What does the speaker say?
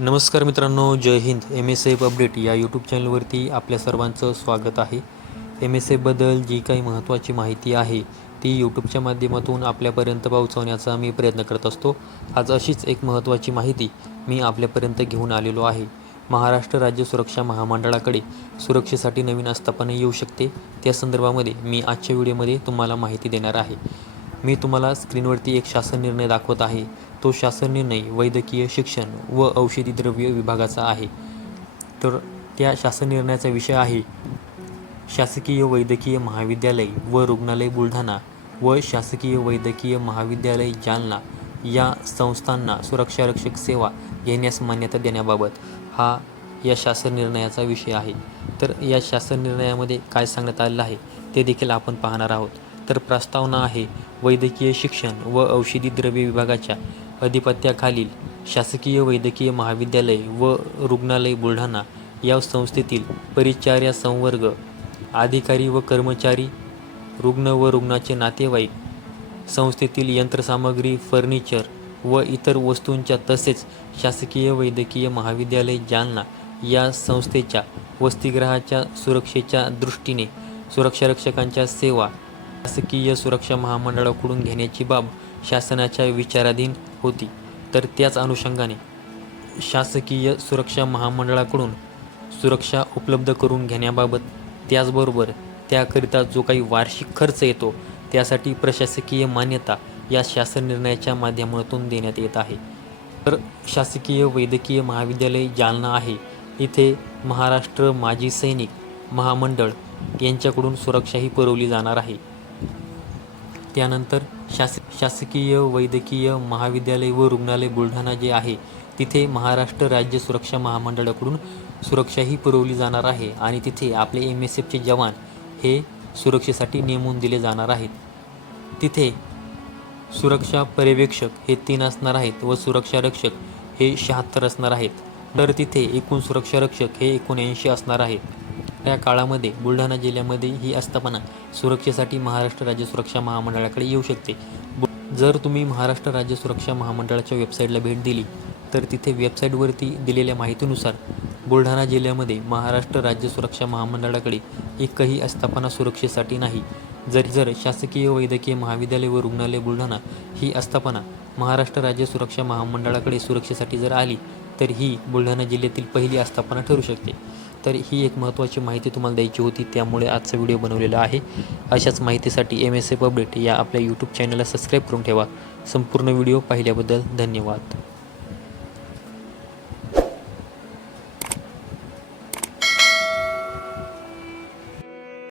नमस्कार मित्रांनो जय Hind. M S F update या यूट्यूब चॅनलवरती आपल्या सर्वांचं स्वागत आहे. एम एस एफबद्दल जी काही महत्त्वाची माहिती आहे ती यूट्यूबच्या माध्यमातून आपल्यापर्यंत पोहोचवण्याचा मी प्रयत्न करत असतो. आज अशीच एक महत्त्वाची माहिती मी आपल्यापर्यंत घेऊन आलेलो आहे. महाराष्ट्र राज्य सुरक्षा महामंडळाकडे सुरक्षेसाठी नवीन आस्थापना येऊ शकते. त्या संदर्भामध्ये मी आजच्या व्हिडिओमध्ये तुम्हाला माहिती देणार आहे. मी तुम्हाला स्क्रीनवरती एक शासन निर्णय दाखवत आहे. तो शासन निर्णय वैद्यकीय शिक्षण व औषधी द्रव्य विभागाचा आहे. तर त्या शासन निर्णयाचा विषय आहे. शासकीय वैद्यकीय महाविद्यालय व रुग्णालय बुलढाणा व शासकीय वैद्यकीय महाविद्यालय जालना या संस्थांना सुरक्षारक्षक सेवा घेण्यास मान्यता देण्याबाबत हा या शासन निर्णयाचा विषय आहे. तर या शासन निर्णयामध्ये काय सांगण्यात आलेलं आहे ते देखील आपण पाहणार आहोत. तर प्रस्तावना आहे वैद्यकीय शिक्षण व औषधी द्रव्य विभागाच्या अधिपत्याखालील शासकीय वैद्यकीय महाविद्यालय व रुग्णालय बुलढाणा या संस्थेतील परिचार्या संवर्ग अधिकारी व कर्मचारी रुग्ण व रुग्णाचे नातेवाईक संस्थेतील यंत्रसामग्री फर्निचर व इतर वस्तूंच्या तसेच शासकीय वैद्यकीय महाविद्यालय जालना या संस्थेच्या वसतिगृहाच्या सुरक्षेच्या दृष्टीने सुरक्षारक्षकांच्या सेवा शासकीय सुरक्षा महामंडळाकडून घेण्याची बाब शासनाच्या विचाराधीन होती. तर त्याच अनुषंगाने शासकीय सुरक्षा महामंडळाकडून सुरक्षा उपलब्ध करून घेण्याबाबत त्याचबरोबर त्याकरिता जो काही वार्षिक खर्च येतो त्यासाठी प्रशासकीय मान्यता या शासन निर्णयाच्या माध्यमातून देण्यात येत आहे. तर शासकीय वैद्यकीय महाविद्यालय जालना आहे. इथे महाराष्ट्र माजी सैनिक महामंडळ यांच्याकडून सुरक्षाही पुरवली जाणार आहे. त्यानंतर शास शासकीय वैद्यकीय महाविद्यालय व रुग्णालय बुलढाणा जे आहे तिथे महाराष्ट्र राज्य सुरक्षा महामंडळाकडून सुरक्षाही पुरवली जाणार आहे आणि तिथे आपले एम एस एफचे जवान हे सुरक्षेसाठी नेमून दिले जाणार आहेत. तिथे सुरक्षा पर्यवेक्षक हे तीन असणार आहेत व सुरक्षा रक्षक हे शहात्तर असणार आहेत. तर तिथे एकूण सुरक्षा रक्षक हे एकोणऐंशी असणार आहेत. या काळामध्ये बुलढाणा जिल्ह्यामध्ये ही आस्थापना सुरक्षेसाठी महाराष्ट्र राज्य सुरक्षा महामंडळाकडे येऊ शकते. बु जर तुम्ही महाराष्ट्र राज्य सुरक्षा महामंडळाच्या वेबसाईटला भेट दिली तर तिथे वेबसाईटवरती दिलेल्या माहितीनुसार बुलढाणा जिल्ह्यामध्ये महाराष्ट्र राज्य सुरक्षा महामंडळाकडे एकही आस्थापना सुरक्षेसाठी नाही. जर जर शासकीय वैद्यकीय महाविद्यालय व रुग्णालय बुलढाणा ही आस्थापना महाराष्ट्र राज्य सुरक्षा महामंडळाकडे सुरक्षेसाठी जर आली तर ही बुलढाणा जिल्ह्यातील पहिली आस्थापना ठरू शकते. तर ही एक महत्त्वाची माहिती तुम्हाला द्यायची होती त्यामुळे आजचा व्हिडिओ बनवलेला आहे. अशाच माहितीसाठी एम एस एफ अपडेट या आपल्या यूट्यूब चॅनलला सबस्क्राईब करून ठेवा. संपूर्ण व्हिडिओ पाहिल्याबद्दल धन्यवाद.